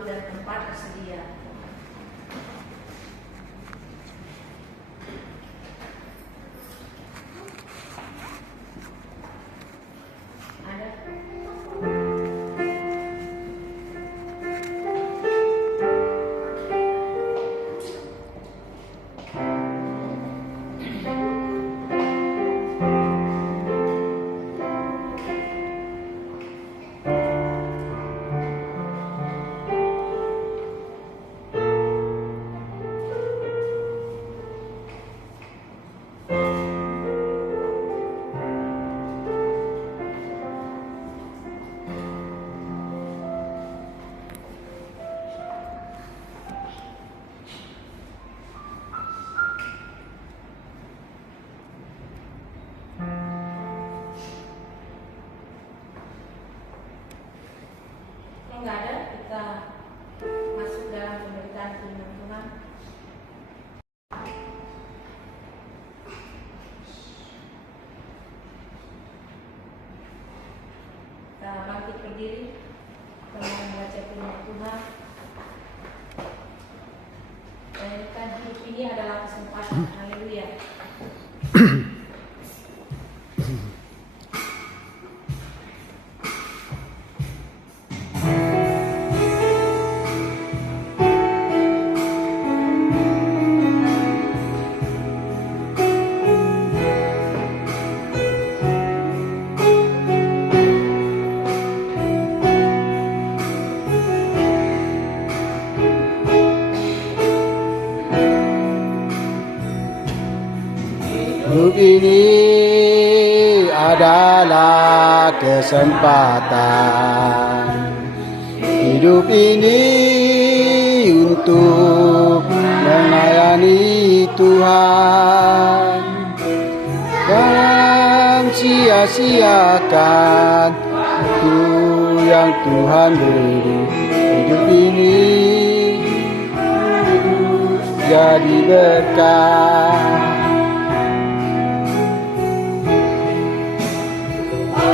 waktu dan tempat tersedia. Nggak ada, kita masuk dalam pemberitaan firman Tuhan. Kita bangkit berdiri, kita membaca firman Tuhan. Dan hidup ini adalah kesempatan. Haleluya. Hidup ini adalah kesempatan. Hidup ini untuk melayani Tuhan. Jangan sia-siakan waktu yang Tuhan beri. Hidup ini jadi berkah.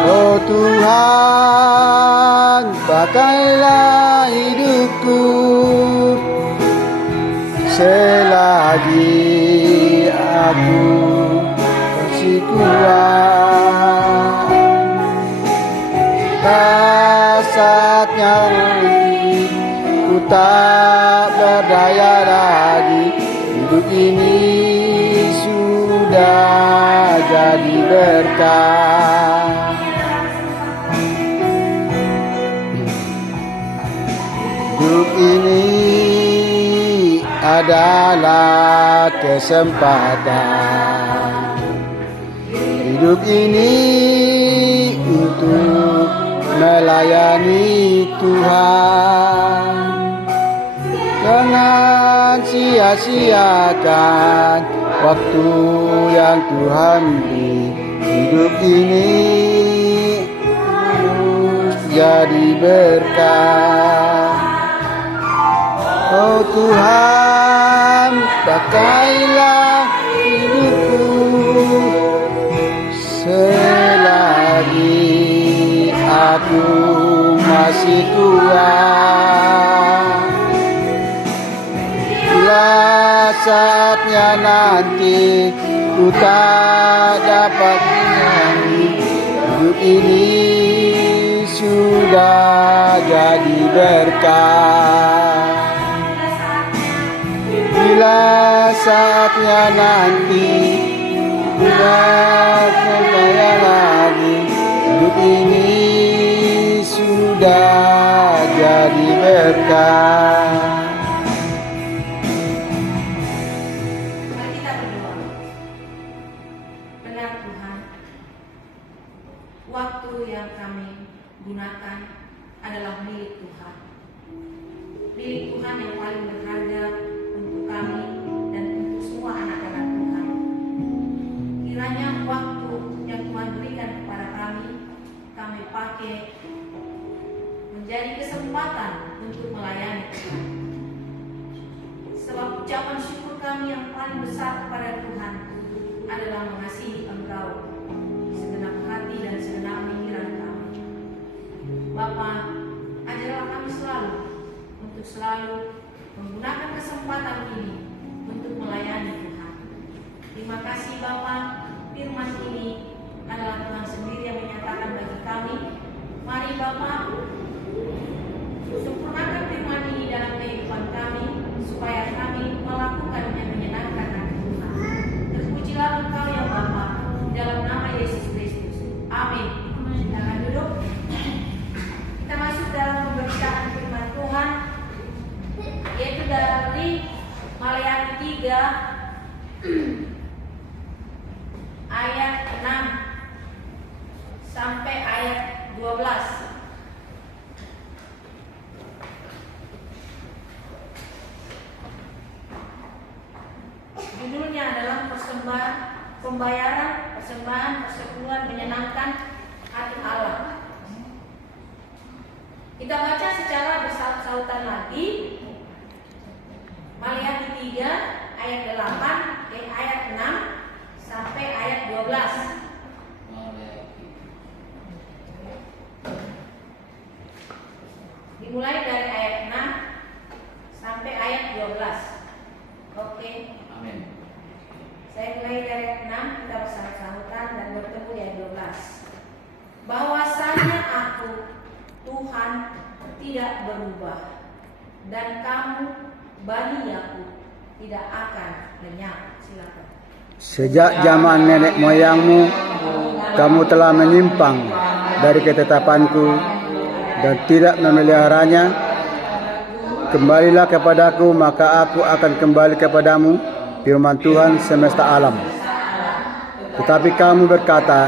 Oh Tuhan, pakailah hidupku selagi aku masih kuat. Saatnya nanti ku tak berdaya lagi. Hidup ini sudah jadi berkah. Hidup ini adalah kesempatan. Hidup ini untuk melayani Tuhan. Jangan sia-siakan waktu yang Tuhan beri. Hidup ini jadi berkah. Oh Tuhan, pakailah hidupku selagi aku masih kuat. Bila saatnya nanti ku tak dapat menyanyi, hidup ini sudah jadi berkah. Bila saatnya nanti tidak percaya lagi, hidup ini sudah jadi berkah. Mari kita berdoa. Benar Tuhan, waktu yang kami gunakan adalah milik Tuhan. Milik Tuhan yang paling berharga untuk kami dan untuk semua anak-anak Tuhan. Kiranya waktu yang Tuhan berikan kepada kami pakai menjadi kesempatan untuk melayani Tuhan. Sebab ucapan syukur kami yang paling besar kepada Tuhan adalah mengasihi Engkau segenap hati dan segenap pikiran kami. Bapa, ajarlah kami selalu untuk selalu menggunakan kesempatan ini untuk melayani Tuhan. Terima kasih Bapa, firman ini adalah Tuhan sendiri yang menyatakan bagi kami. Mari Bapa, sempurnakan firman ini dalam kehidupan kami, supaya kami melakukan yang menyenangkan hati Tuhan. Terpujilah Engkau ya Bapa, dalam nama Yesus Kristus. Amin. Silakan duduk. Kita masuk dalam pembacaan firman Tuhan, yaitu dari Maleakhi 3 ayat 6 sampai ayat 12. Judulnya adalah pembayaran persembahan persepuluhan menyenangkan hati Allah. Kita baca secara bersaut-sautan lagi. Maleakhi 3 ayat 8 ayat 6 sampai ayat 12. Dimulai dari ayat 6 sampai ayat 12. Oke. Amin. Saya mulai dari ayat 6, kita bersama-samutan dan bertemu di ayat 12. Bahwasanya aku, Tuhan, tidak berubah, dan kamu, Bani Yakub, tidak akan lenyap. Silakan. Sejak zaman nenek moyangmu, kamu telah menyimpang dari ketetapanku dan tidak memeliharanya. Kembalilah kepadaku, maka aku akan kembali kepadamu, firman Tuhan semesta alam. Tetapi kamu berkata,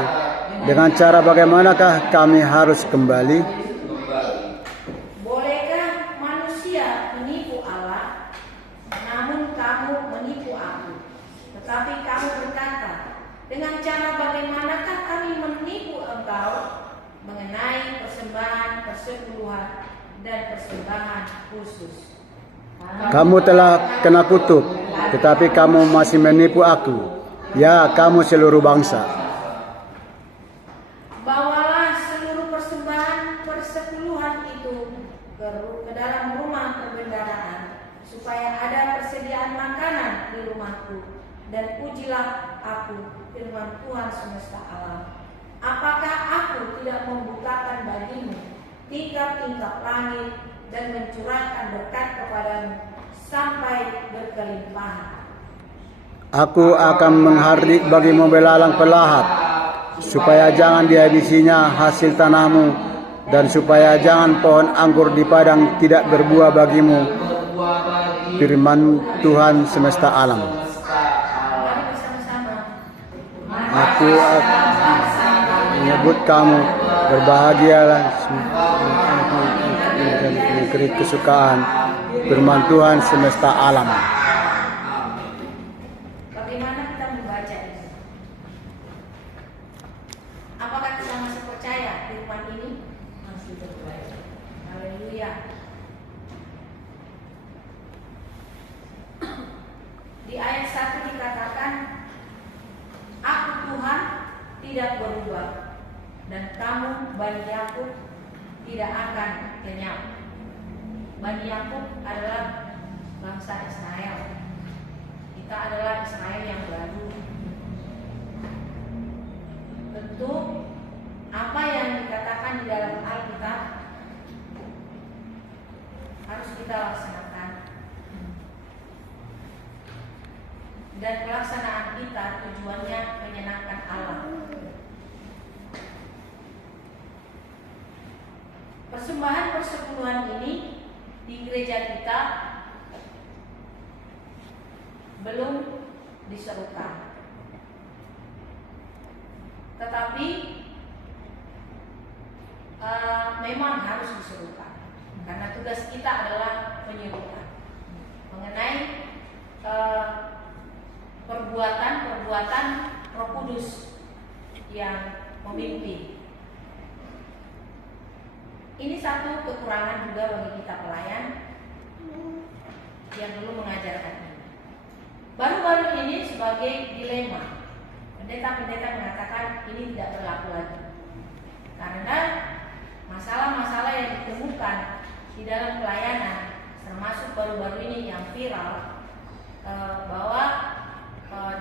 dengan cara bagaimanakah kami harus kembali? Bolehkah manusia menipu Allah? Namun kamu menipu aku. Tetapi kamu berkata, dengan cara bagaimanakah kami menipu engkau mengenai persembahan persepuluhan dan persembahan khusus? Kamu telah kena kutuk, tetapi kamu masih menipu aku. Ya, kamu seluruh bangsa. Bawalah seluruh persembahan persepuluhan itu ke dalam rumah perbendaharaan, supaya ada persediaan makanan di rumahku, dan pujilah aku, firman Tuhan semesta alam. Apakah aku tidak membukakan bagimu tingkap-tingkap langit dan mencurahkan berkat kepadamu sampai berkelimpahan? Aku akan menghardik bagimu belalang pelahat, supaya jangan dihabisinya hasil tanahmu, dan supaya jangan pohon anggur di padang tidak berbuah bagimu, firman Tuhan semesta alam. Mari bersama-sama. Aku akan menyebut kamu, berbahagialah negeri kesukaan, firman Tuhan semesta alam. Bagaimana kita membaca ini? Apakah kita masih percaya firman ini? Masih percaya. Haleluya. Di ayat 1 dikatakan, aku Tuhan tidak berubah, dan kamu Bani Yakub tidak akan kenyang. Bani Yakub adalah bangsa Israel. Kita adalah Israel yang baru. Tentu apa yang dikatakan di dalam Alkitab harus kita laksanakan. Dan pelaksanaan kita tujuannya menyenangkan Allah. Persembahan persepuluhan ini di gereja kita belum diserukan, tetapi memang harus diserukan, karena tugas kita adalah menyerukan mengenai perbuatan Roh Kudus yang memimpin. Ini satu kekurangan juga bagi kita pelayan yang dulu mengajarkan ini. Baru-baru ini sebagai dilema, pendeta-pendeta mengatakan ini tidak berlaku lagi, karena masalah-masalah yang ditemukan di dalam pelayanan, baru-baru ini yang viral bahwa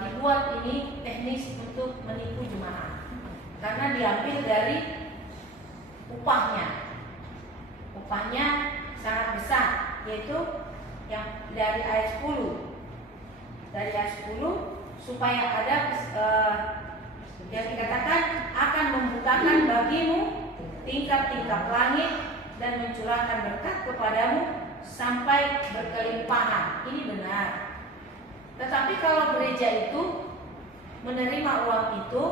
dibuat ini teknis untuk menipu jemaah karena diambil dari upahnya sangat besar, yaitu yang dari ayat 10 supaya ada yang dikatakan akan membukakan bagimu tingkap-tingkap langit dan mencurahkan berkat kepadamu sampai berkelimpahan. Ini benar. Tetapi kalau gereja itu menerima uang itu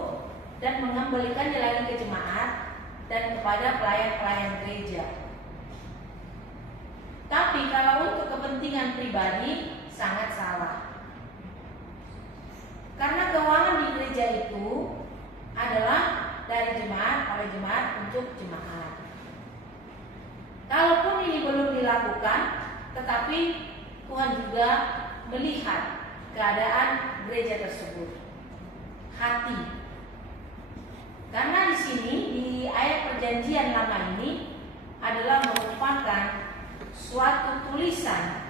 dan mengembalikannya lagi ke jemaat dan kepada pelayan-pelayan gereja. Tapi kalau untuk kepentingan pribadi sangat salah. Karena keuangan di gereja itu adalah dari jemaat, oleh jemaat untuk jemaat. Kalaupun ini belum dilakukan, tetapi Tuhan juga melihat keadaan gereja tersebut. Hati. Karena di sini di ayat perjanjian lama ini adalah merupakan suatu tulisan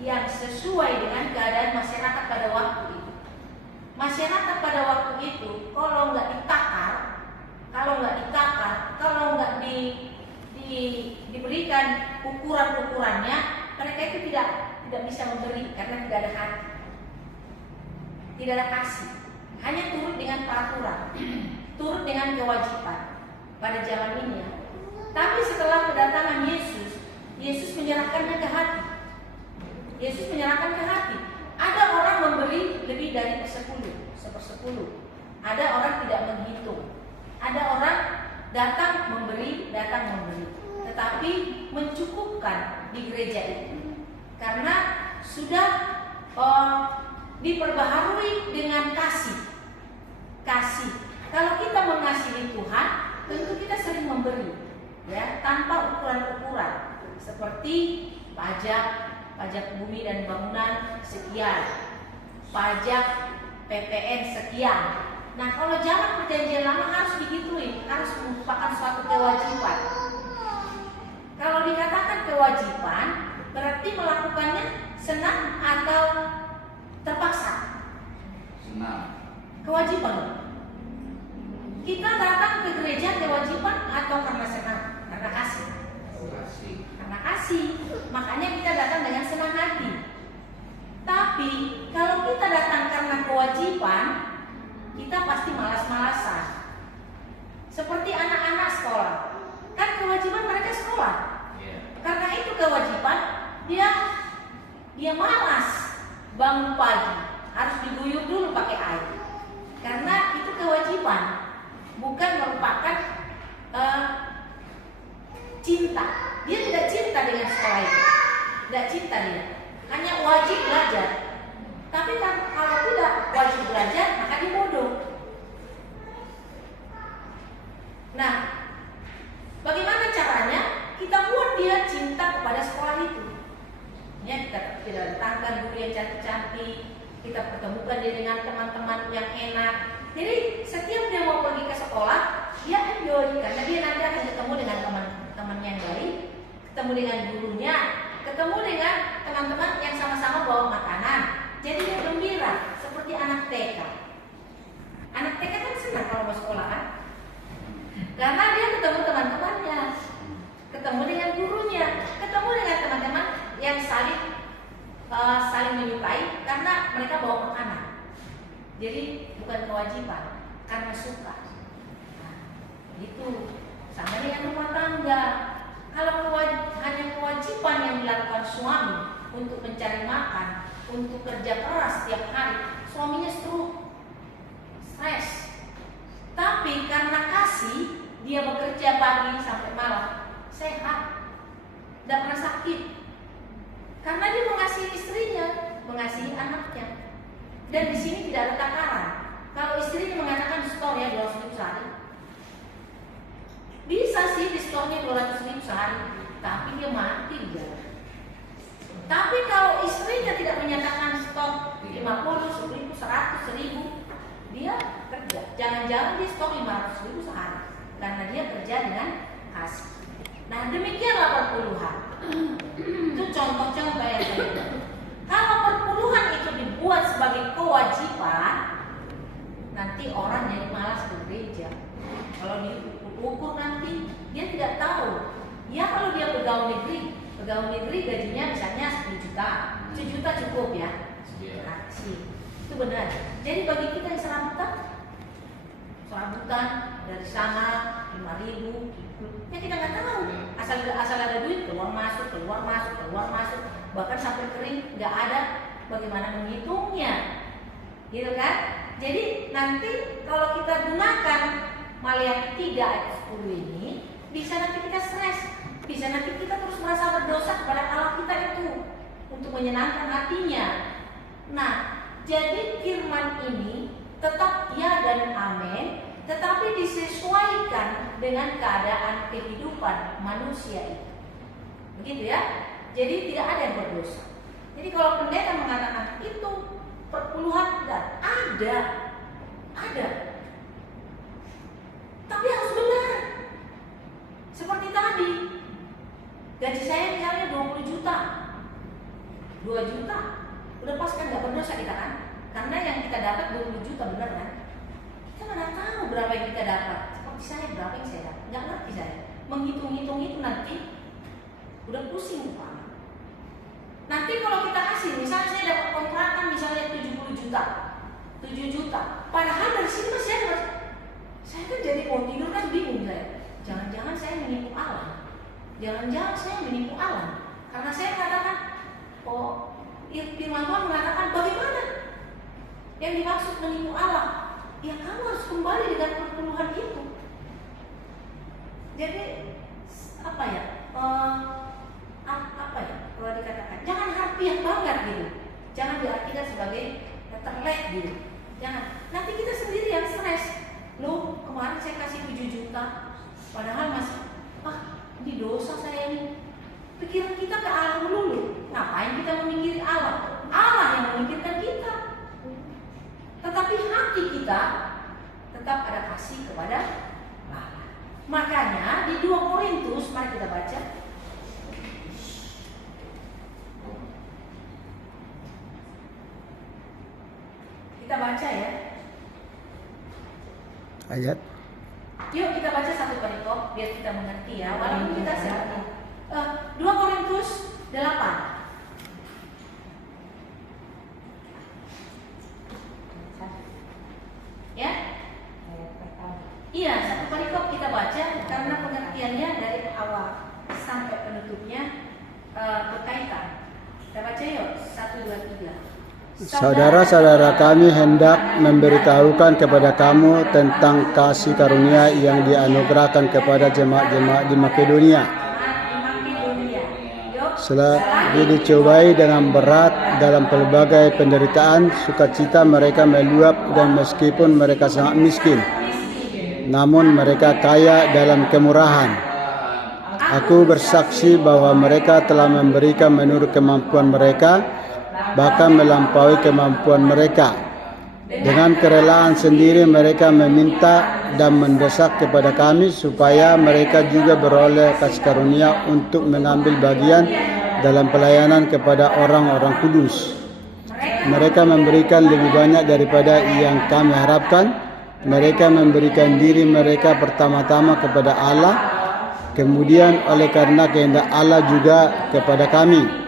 yang sesuai dengan keadaan masyarakat pada waktu itu. Masyarakat pada waktu itu kalau nggak ditakar, kalau nggak diberikan ukuran-ukurannya, mereka itu tidak bisa memberi karena tidak ada hati, tidak ada kasih, hanya turut dengan peraturan, turut dengan kewajiban pada zaman ini ya. Tapi setelah kedatangan Yesus menyerahkannya ke hati. Yesus menyerahkan ke hati. Ada orang memberi lebih dari sepersepuluh. Ada orang tidak menghitung. Ada orang datang memberi. Tetapi mencukupkan di gereja itu. Karena sudah diperbaharui dengan kasih. Kalau kita mengasihi Tuhan, tentu kita sering memberi, ya, tanpa ukuran-ukuran seperti pajak bumi dan bangunan sekian, pajak PPN sekian. Nah, kalau zaman perjanjian lama harus digituin, harus merupakan suatu kewajiban. Kalau dikatakan kewajiban, berarti melakukannya senang atau terpaksa? Senang. Kewajiban. Kita datang ke gereja kewajiban atau karena senang? Karena kasih. Karena kasih. Makanya kita datang dengan senang hati. Tapi kalau kita datang karena kewajiban, kita pasti malas-malasan. Seperti anak-anak sekolah. Kan kewajiban mereka sekolah. Karena itu kewajiban, dia malas bangun pagi, harus diguyur dulu pakai air. Karena itu kewajiban, bukan merupakan cinta. Dia tidak cinta dengan sekolah itu, tidak cinta dia, hanya wajib belajar. Tapi kalau tidak wajib belajar, maka dia bodoh. Nah, bagaimana caranya? Kita buat dia cinta kepada sekolah itu. Ya, kita tidak datangkan guru yang cantik-cantik, kita pertemukan dia dengan teman-teman yang enak. Jadi setiap dia mau pergi ke sekolah, dia enjoy karena dia nanti akan ketemu dengan teman-teman yang baik, ketemu dengan gurunya, ketemu dengan teman-teman yang sama-sama bawa makanan. Jadi dia gembira seperti anak TK. Anak TK kan senang kalau mau sekolah kan? Karena dia ketemu teman-temannya, ketemu dengan gurunya, ketemu dengan teman-teman yang saling menyukai karena mereka bawa makanan. Jadi bukan kewajiban, karena suka. Nah, itu sama dengan rumah tangga. Kalau hanya kewajiban yang dilakukan suami untuk mencari makan, untuk kerja keras setiap hari, suaminya stres. Tapi karena kasih, dia bekerja pagi sampai malam, sehat, tidak pernah sakit. Karena dia mengasihi istrinya, mengasihi anaknya. Dan di sini tidak ada takaran. Kalau istrinya mengatakan store ya 200.000 sehari, bisa sih di store-nya 200.000 sehari, tapi dia mati di jalan. Tapi kalau istrinya tidak menyatakan store 50, 100, 1.000, dia kerja. Jangan-jangan dia store 500.000 sehari, karena dia kerja dengan kasih. Nah, demikianlah perpuluhan. Itu contoh negeri gajinya misalnya 10 juta, 7 juta cukup ya. Kasih. Itu benar. Jadi bagi kita yang serabutan dari sana 5.000, ya kita nggak tahu. Asal ada duit keluar masuk, bahkan sampai kering nggak ada bagaimana menghitungnya, gitu kan? Jadi nanti kalau kita gunakan Maleakhi 3 ayat 10 ini, bisa nanti kita stres, bisa nanti kita terus merasa berdosa kepada Allah kita itu untuk menyenangkan hatinya. Nah, jadi firman ini tetap ya dan amin, tetapi disesuaikan dengan keadaan kehidupan manusia itu. Begitu ya. Jadi tidak ada yang berdosa. Jadi kalau pendeta mengatakan itu perpuluhan dan ada. Tapi harus benar. Seperti tadi, gaji saya misalnya 20 juta, 2 juta, udah pas kan nggak berdosa kita kan? Karena yang kita dapat 20 juta, benar kan? Kita nggak tahu berapa yang kita dapat. Seperti saya, berapa yang saya dapat, nggak ngerti saya. Menghitung-hitung itu nanti udah pusing kepala. Nanti kalau kita kasih, misalnya saya dapat kontrakan misalnya 70 juta, 7 juta, padahal dari sini masih ada. Saya kan jadi mau tidur kan bingung saya. Jangan-jangan saya menipu Allah. Jangan-jangan saya menipu Allah. Karena saya katakan, oh, firman Tuhan mengatakan bagaimana yang dimaksud menipu Allah? Ya kamu harus kembali dengan perpuluhan itu. Jadi apa ya? Kalau dikatakan jangan harfiah banget gitu. Jangan diartikan sebagai terlek gitu. Jangan. Nanti kita sendiri yang stres. Loh, kemarin saya kasih 7 juta, padahal masih, ini dosa saya ini. Pikiran kita ke Allah dulu. Ngapain kita memikirkan Allah? Allah yang memikirkan kita. Tetapi hati kita tetap ada kasih kepada Allah. Makanya di 2 Korintus, mari kita baca. Kita baca ya. Ayat. Yuk kita baca satu perikop biar kita mengerti ya. Walaupun kita sedang 2 Korintus 8. Ya? Iya, satu perikop kita baca karena pengertiannya dari awal sampai penutupnya berkaitan. Kita baca yuk 1, 2, 3. Saudara-saudara kami hendak memberitahukan kepada kamu tentang kasih karunia yang dianugerahkan kepada jemaat-jemaat di Makedonia. Selagi dicobai dengan berat dalam pelbagai penderitaan, sukacita mereka meluap dan meskipun mereka sangat miskin, namun mereka kaya dalam kemurahan. Aku bersaksi bahwa mereka telah memberikan menurut kemampuan mereka, bahkan melampaui kemampuan mereka. Dengan kerelaan sendiri mereka meminta dan mendesak kepada kami supaya mereka juga beroleh kasih karunia untuk mengambil bagian dalam pelayanan kepada orang-orang kudus. Mereka memberikan lebih banyak daripada yang kami harapkan. Mereka memberikan diri mereka pertama-tama kepada Allah, kemudian oleh karena kehendak Allah juga kepada kami.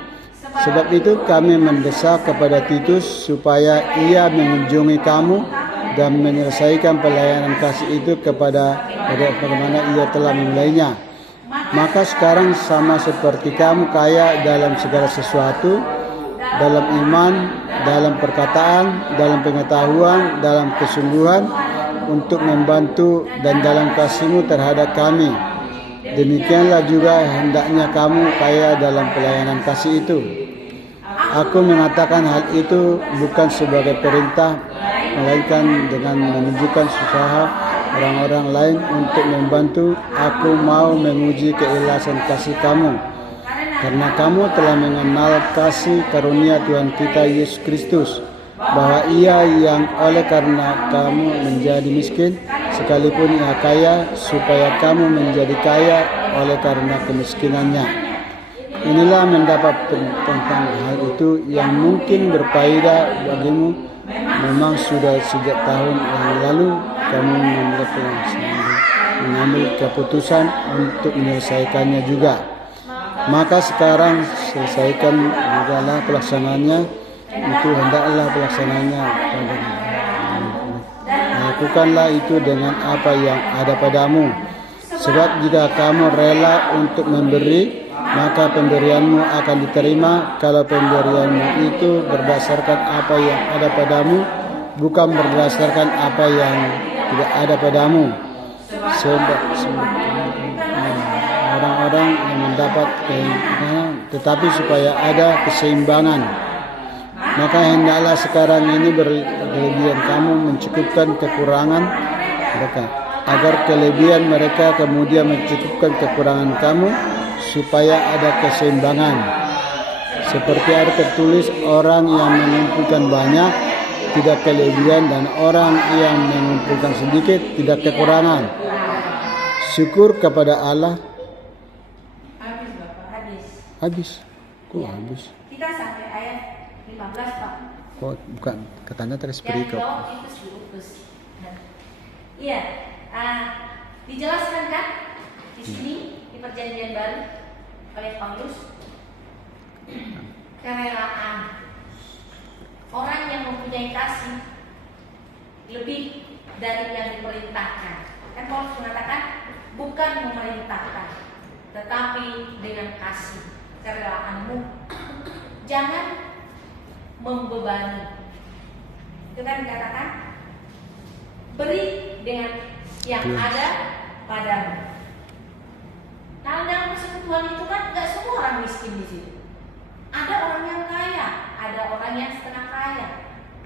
Sebab itu kami mendesak kepada Titus supaya ia mengunjungi kamu dan menyelesaikan pelayanan kasih itu kepada bagaimana ia telah memulainya. Maka sekarang sama seperti kamu kaya dalam segala sesuatu, dalam iman, dalam perkataan, dalam pengetahuan, dalam kesungguhan untuk membantu dan dalam kasihmu terhadap kami. Demikianlah juga hendaknya kamu kaya dalam pelayanan kasih itu. Aku mengatakan hal itu bukan sebagai perintah, melainkan dengan menunjukkan usaha orang-orang lain untuk membantu. Aku mau menguji keikhlasan kasih kamu, karena kamu telah mengenal kasih karunia Tuhan kita Yesus Kristus, bahwa ia yang oleh karena kamu menjadi miskin, sekalipun ia kaya, supaya kamu menjadi kaya oleh karena kemiskinannya. Inilah mendapat tentang hal itu yang mungkin berfaedah bagimu. Memang sudah sejak tahun yang lalu kamu mengambil keputusan untuk menyelesaikannya juga. Maka sekarang selesaikan adalah pelaksanaannya, itu hendaklah pelaksanaannya. Lakukanlah itu dengan apa yang ada padamu. Sebab jika kamu rela untuk memberi, maka pemberianmu akan diterima. Kalau pemberianmu itu berdasarkan apa yang ada padamu, bukan berdasarkan apa yang tidak ada padamu. Sebab orang-orang yang mendapat keinginan, tetapi supaya ada keseimbangan. Maka hendaklah sekarang ini berlebihan kamu mencukupkan kekurangan mereka, agar kelebihan mereka kemudian mencukupkan kekurangan kamu, supaya ada keseimbangan. Seperti ada tertulis, orang yang mengumpulkan banyak tidak kelebihan, dan orang yang mengumpulkan sedikit tidak kekurangan. Syukur kepada Allah. Habis Bapak, habis. Habis. Kok Ya. habis? Kita sampai ayat 15 Pak. Kok bukan katanya terus Yang perikop. jawab itu diutus. Iya, dijelaskan kan di sini di Perjanjian Baru oleh Paulus, kerelaan orang yang mempunyai kasih lebih dari yang diperintahkan. Kan Paulus mengatakan bukan memerintahkan, tetapi dengan kasih, kerelaanmu jangan membebani. Itu kan dikatakan beri dengan yang ada padamu. Nah, dalam persekutuan itu kan nggak semua orang miskin di situ. Ada orang yang kaya, ada orang yang setengah kaya,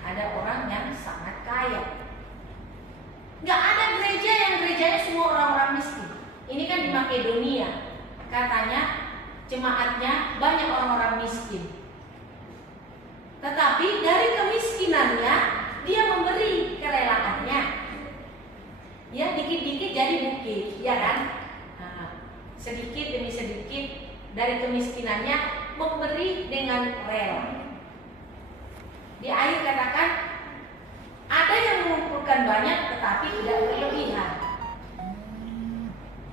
ada orang yang sangat kaya. Nggak ada gereja yang gerejanya semua orang-orang miskin. Ini kan di Makedonia, katanya jemaatnya banyak orang-orang miskin. Tetapi dari kemiskinannya dia memberi kerelaannya. Ya, dikit-dikit jadi bukit, ya kan? Sedikit demi sedikit dari kemiskinannya memberi dengan rela. Di akhir katakan ada yang mengumpulkan banyak tetapi tidak berlebihan.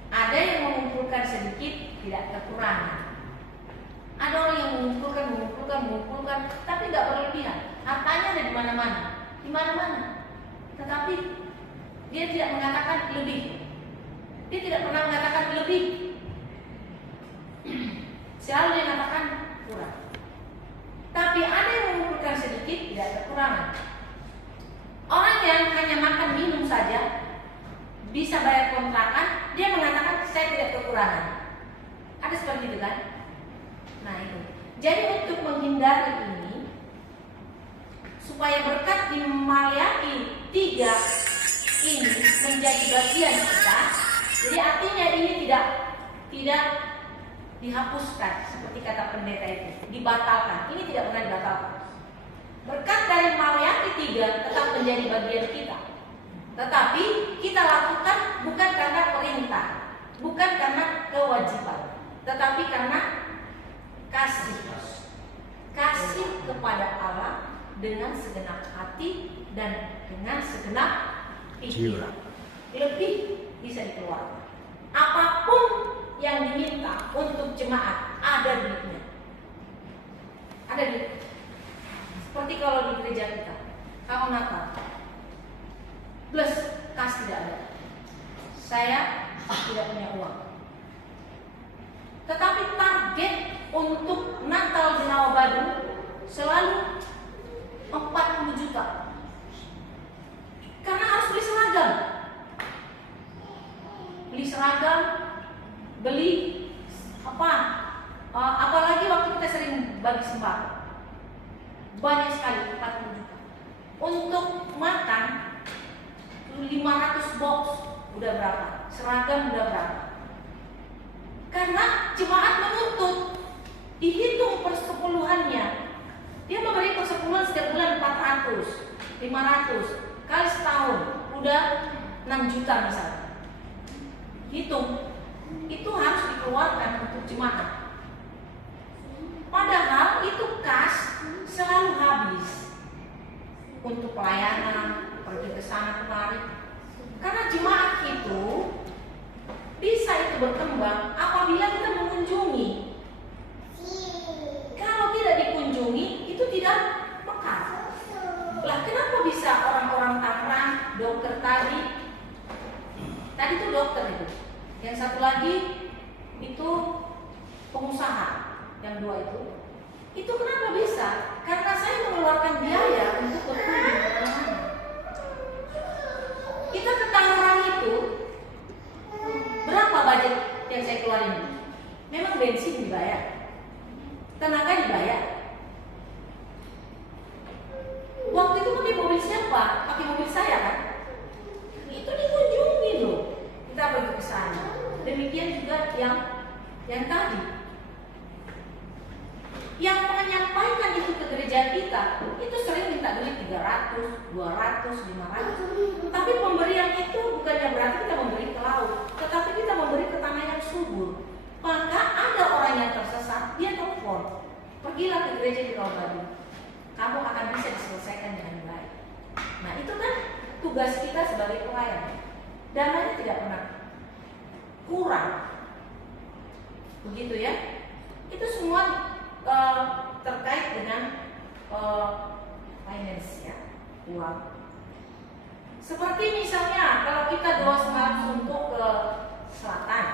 Ada yang mengumpulkan sedikit tidak kekurangan. Ada orang yang mengumpulkan tapi tidak berlebihan. Hartanya ada di mana-mana. Tetapi dia tidak mengatakan lebih. Dia tidak pernah mengatakan lebih. Selalu dia mengatakan kurang. Tapi ada yang mengumpulkan sedikit tidak kekurangan. Orang yang hanya makan minum saja bisa bayar kontrakan, dia mengatakan saya tidak kekurangan. Ada seperti itu kan? Nah itu. Jadi untuk menghindari ini, supaya berkat di Maliaki 3 ini menjadi bagian kita, jadi artinya ini tidak dihapuskan seperti kata pendeta itu, dibatalkan. Ini tidak pernah dibatalkan. Berkat dari Maliaki 3 tetap menjadi bagian kita. Tetapi kita lakukan bukan karena perintah, bukan karena kewajiban, tetapi karena kasih kepada Allah dengan segenap hati dan dengan segenap pikiran. Lebih bisa dikeluarkan. Apapun yang diminta untuk jemaat ada duitnya. Ada duit. Seperti kalau di gereja kita, kalau Natal plus kas tidak ada. Saya tidak punya uang. Tetapi target untuk Natal di Nawabadu selalu 40 juta. Karena harus beli seragam. Beli apa? Apalagi waktu kita sering bagi sembako. Banyak sekali 40 juta. Untuk makan 500 box udah berapa? Seragam udah berapa? Karena jemaat menuntut, dihitung persepuluhannya. Dia memberi persepuluhan setiap bulan 400, 500 kali setahun udah 6 juta misalnya. Hitung, itu harus dikeluarkan untuk jemaat. Padahal itu kas selalu habis untuk pelayanan, pergi ke sana kemari. Karena jemaat itu bisa itu berkembang apabila kita mengunjungi. tidak mekar. Lah kenapa bisa orang-orang Tangerang, dokter tadi itu dokter itu, yang satu lagi itu pengusaha, yang dua itu kenapa bisa? Karena saya mengeluarkan biaya untuk berkunjung ke rumahnya. Kita ke Tangerang itu berapa budget yang saya keluarin? Memang bensin dibayar, tenaga dibayar. Waktu itu pakai mobil siapa? Pakai mobil saya kan? Itu dikunjungi loh. Kita pergi ke sana. Demikian juga yang tadi. Yang menyampaikan itu ke gereja kita itu sering minta duit 300, 200, 500. Tapi pemberian itu bukannya berarti kita memberi ke laut, tetapi kita memberi ke tanah yang subur. Maka ada orang yang tersesat, dia telepon, pergilah ke gereja di Rawabadu, kamu akan bisa diselesaikan dengan baik. Nah itu kan tugas kita sebagai pelayan. Dananya tidak pernah kurang, begitu ya. Itu semua terkait dengan finance ya, uang. Seperti misalnya kalau kita doa semalam untuk ke selatan,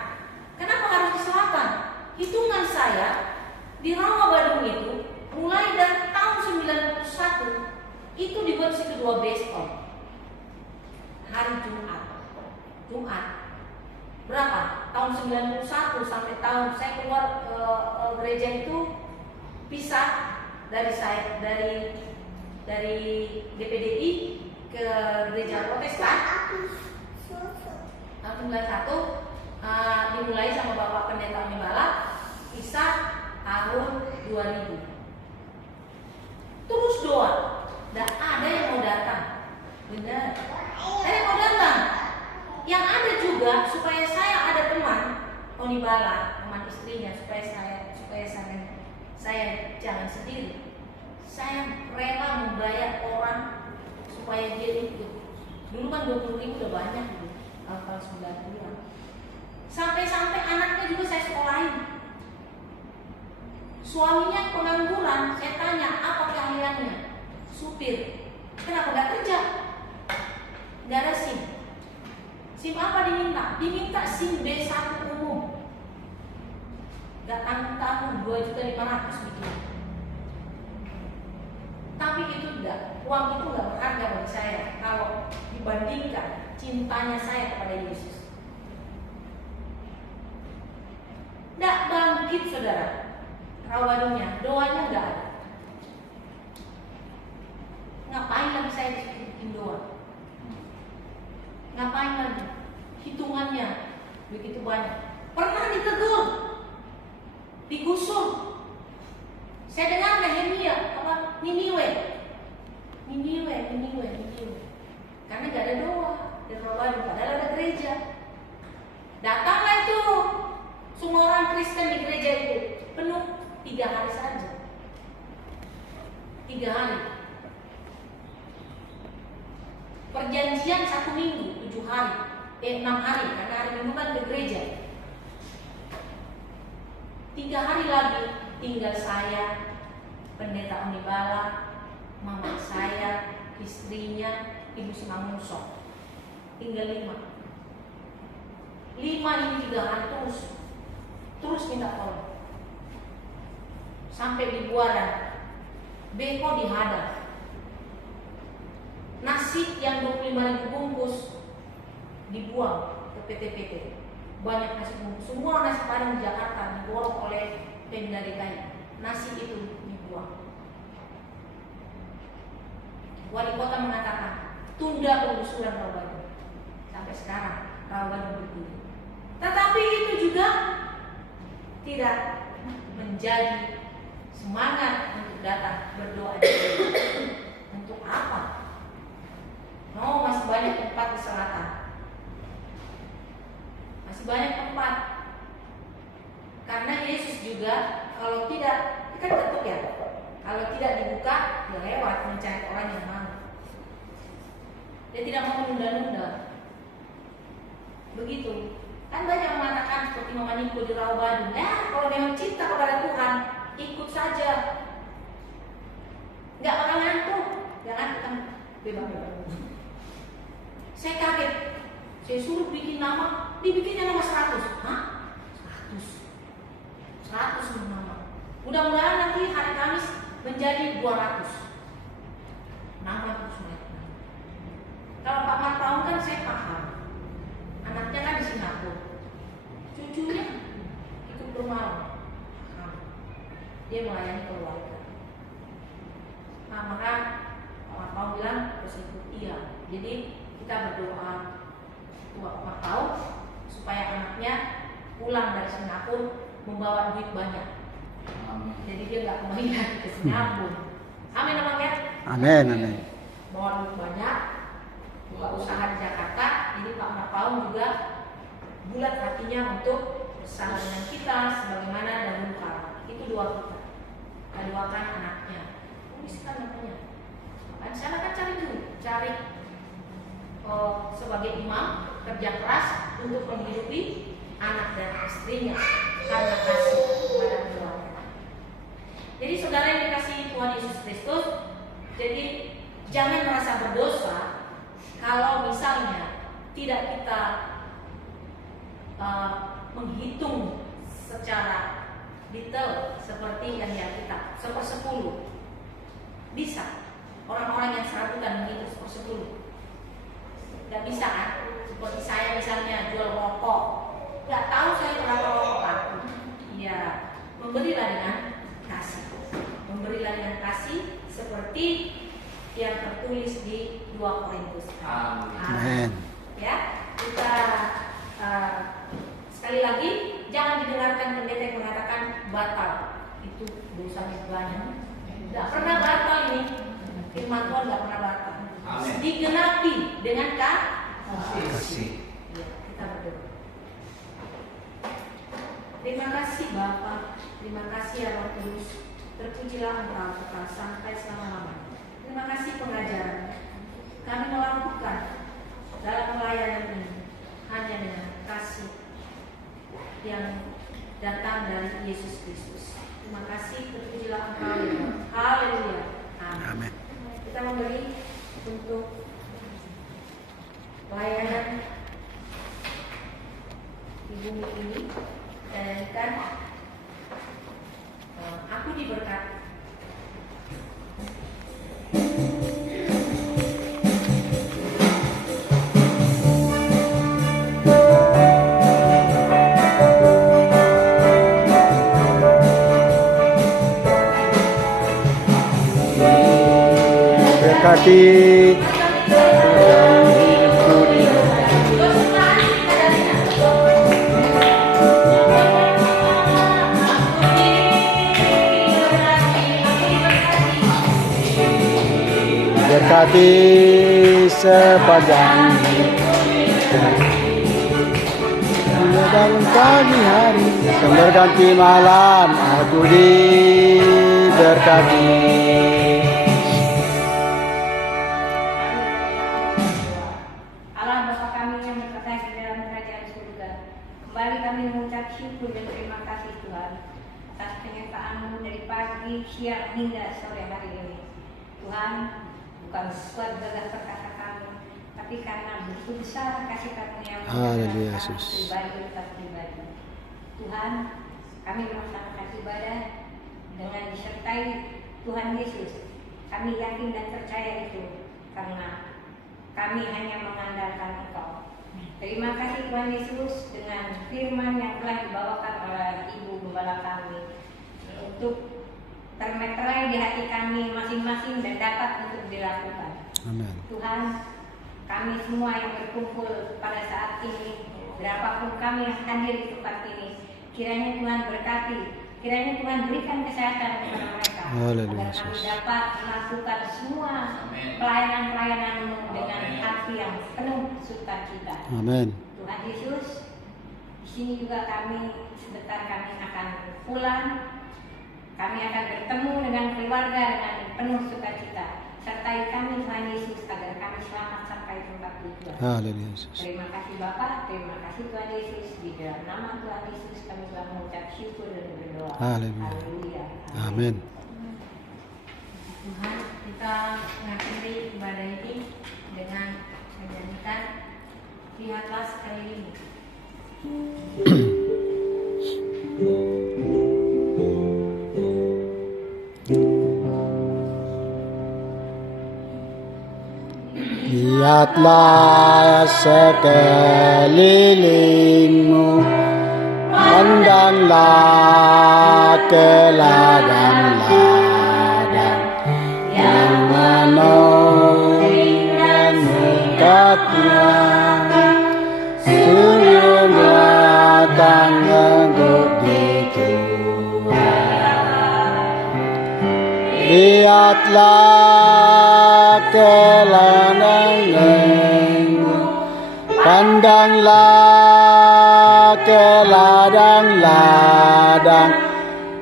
kenapa harus di selatan? Hitungan saya di Rawabadu itu mulai dari tahun 91 itu dibuat si kedua besok hari Jumat berapa? Tahun 91 sampai tahun saya keluar gereja itu pisah dari DPDI ke gereja Protestan. Tahun 91 dimulai sama Bapak Pendeta Mimbala, pisah tahun 2000. Terus doa, dan ada yang mau datang, benar. Ada yang mau datang. Yang ada juga supaya saya ada teman Onibala, teman istrinya, supaya saya jangan sendiri. Saya rela membayar orang supaya dia ikut. Dulu kan 20.000 udah banyak gitu, tahun 90-an. Sampai anaknya juga saya sekolahin. Suaminya pengangguran, saya tanya apa keahliannya? Supir. Kenapa gak kerja? Gak ada SIM. SIM apa diminta? Diminta SIM B1 umum. Gak tanggung-tanggung 2.500.000 gitu. Tapi itu enggak, uang itu enggak berharga bagi saya kalau dibandingkan cintanya saya kepada Yesus. Enggak bangkit saudara, Rawadunya, doanya enggak ada. Ngapain lagi saya bikin doa? Ngapain lagi? Hitungannya begitu banyak. Pernah ditegur, digusur. Saya dengar Nehemia Niniwe. Karena gak ada doa di Rawabadu, padahal ada gereja. Datanglah itu semua orang Kristen di gereja itu penuh 3 hari saja. 3 hari. Perjanjian 1 minggu, 7 hari, 6 hari, karena hari Minggu kan ke gereja. 3 hari lagi tinggal saya, Pendeta Onibala, mama saya, istrinya, Ibu Semanguso. Tinggal 5 ini 3 hari terus minta tolong. Sampai di Buaran, beko dihadap. Nasi yang 25.000 bungkus dibuang ke PT-PT. Banyak nasi bungkus. Semua nasi padang di Jakarta diborong oleh Pemda DKI. Nasi itu dibuang. Wali kota mengatakan tunda penggusuran Rawabadu. Sampai sekarang Rawabadu berdiri. Tetapi itu juga tidak menjadi semangat untuk datang berdoa. Untuk apa? Masih banyak tempat di selatan. Masih banyak tempat. Karena Yesus juga kalau tidak, kan ketuk ya. Kalau tidak dibuka, dia lewat mencari orang yang mau. Dia tidak mau menunda-nunda. Begitu. Kan banyak yang mengatakan seperti Mama Niko di Rawabadu, kalau memang cinta kepada Tuhan, ikut saja. bebas. Saya kaget. Saya suruh bikin nama, dibikinnya nama 100. Hah? 100 nama. Mudah-mudahan nanti hari Kamis menjadi 200. Nama itu semua. Kalau Pak Marpaung kan saya paham. Anaknya kan di Singapura. Cucunya ikut bermalam. Dia melayani keluarga. Nah, maka Pak Marpaung bilang bersikap iya. Jadi kita berdoa Pak Marpaung supaya anaknya pulang dari Singapura membawa duit banyak. Jadi dia nggak kembali lagi ke Singapura. Amin namanya. Amin, amin. Bawa duit banyak, buka usaha di Jakarta. Jadi Pak Marpaung juga bulat hatinya untuk bersama dengan kita sebagaimana dahulu kala. Itu doa kita. Kita doakan anaknya. Tuliskan namanya. Kan saya akan cari dulu, cari sebagai imam kerja keras untuk menghidupi anak dan istrinya karena kasih kepada keluarga. Jadi saudara yang dikasihi Tuhan Yesus Kristus, jadi jangan merasa berdosa kalau misalnya tidak kita menghitung secara detail seperti yang di Alkitab, 1/10. Bisa orang-orang yang serabutan menghitung 1/10. Tidak bisa kan? Seperti saya misalnya jual rokok, nggak tahu saya berapa rokok aku. Ya, memberilah dengan kasih. Memberilah dengan kasih seperti yang tertulis di 2 Korintus. Amin. Ya, kita sekali lagi jangan didengarkan pendeta yang mengatakan batal. Itu dosanya banyak. Tidak pernah batal ini. Firman Tuhan tidak pernah batal. Amin. Digenapi dengan kasih. Ya, kita berdoa. Terima kasih Bapa, terima kasih ya Roh Kudus. Terpujilah Engkau kekal sampai selama-lamanya. Terima kasih pengajaran. Kami melakukan dalam pelayanan ini hanya dengan kasih yang datang dari Yesus Kristus. Terima kasih, terpujilah Engkau ya Tuhan. Haleluya. Amin. Kita memberi untuk pelayanan di bumi ini dan aku diberkati. Berkati berkati sepanjang bangun pagi hari berganti malam aku diberkati. Allah Bapa kami yang berkata di dalam kerajaan surga, kembali kami mengucap syukur dan terima kasih Tuhan atas penyertaan-Mu dari pagi, siang hingga sore hari ini. Tuhan, bukan kuat gagah perkasa kami, tapi karena begitu besar kasih karunia Haleluya, Yesus. pribadi tetap pribadi. Tuhan, kami melaksanakan ibadah dengan disertai Tuhan Yesus. Kami yakin dan percaya itu karena kami hanya mengandalkan Engkau. Terima kasih Tuhan Yesus dengan firman yang telah dibawakan oleh Ibu Gembala kami untuk termeterai di hati kami masing-masing dan dapat untuk dilakukan. Amin. Tuhan, kami semua yang berkumpul pada saat ini, berapapun kami yang hadir di tempat ini, kiranya Tuhan berkati, kiranya Tuhan berikan kesehatan kepada mereka, Haleluya, agar kami Yesus. dapat melakukan semua pelayanan-pelayanan-Mu dengan hati yang penuh sukacita. Amin. Tuhan Yesus, di sini juga kami sebentar kami akan pulang. Kami akan bertemu dengan keluarga dengan penuh sukacita. Sertai kami Tuhan Yesus agar kami selamat sampai tempat tujuan. Haleluya, Yesus. Terima kasih Bapa, terima kasih Tuhan Yesus. Di dalam nama Tuhan Yesus kami telah mengucap syukur dan berdoa. Haleluya. Haleluya. Amin. Tuhan, kita mengakhiri ibadah ini dengan menyanyikan Lihatlah Sekelilingmu. Lihatlah sekelilingmu, pandanglah ke ladang-ladang yang menaungi dan mekatnya, sungguh datang untuk dituai. Lihatlah ke ladang-ladang, pandanglah ke ladang-ladang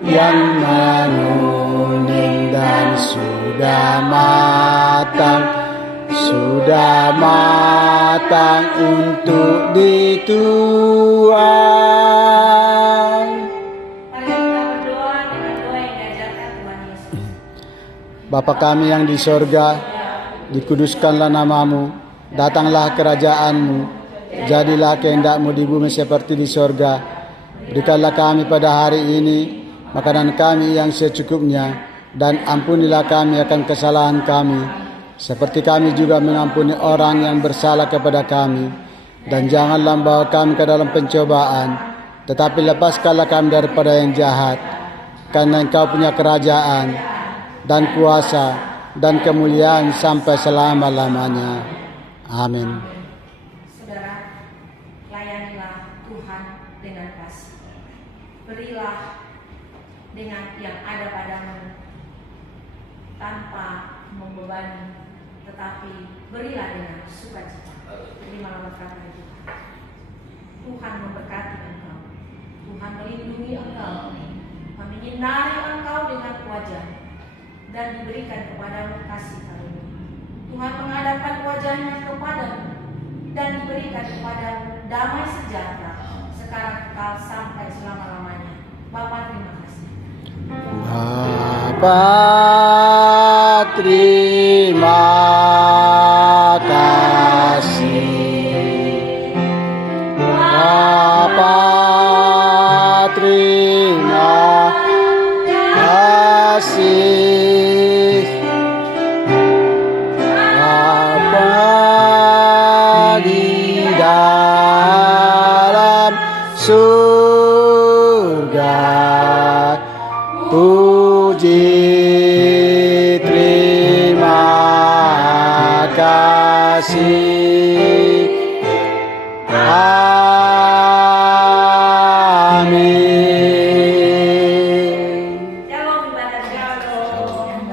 yang menguning dan sudah matang untuk dituai. Mari kita berdoa dengan doa yang diajarkan Tuhan Yesus. Bapa kami yang di sorga, dikuduskanlah namamu, datanglah kerajaanmu, jadilah kehendak-Mu di bumi seperti di sorga. Berikanlah kami pada hari ini makanan kami yang secukupnya, dan ampunilah kami akan kesalahan kami, seperti kami juga mengampuni orang yang bersalah kepada kami. Dan janganlah membawa kami ke dalam pencobaan, tetapi lepaskanlah kami daripada yang jahat. Karena Engkau punya kerajaan dan kuasa dan kemuliaan sampai selama-lamanya. Amin. Saudara, layanilah Tuhan dengan kasih. Berilah dengan yang ada padamu tanpa membebani, tetapi berilah dengan sukacita. Terimalah berkat dari Tuhan. Tuhan memberkati engkau. Tuhan melindungi engkau, menyinari engkau dengan wajah, dan diberikan kepadamu kasih karunia. Tuhan menghadapkan wajahnya kepadamu dan diberikan kepadamu damai sejahtera sekarang kekal sampai selama-lamanya. Bapa, terima kasih. Bapa, terima kasih. Bapa, terima kasih. Bapa di dalam surga, puji terima kasih.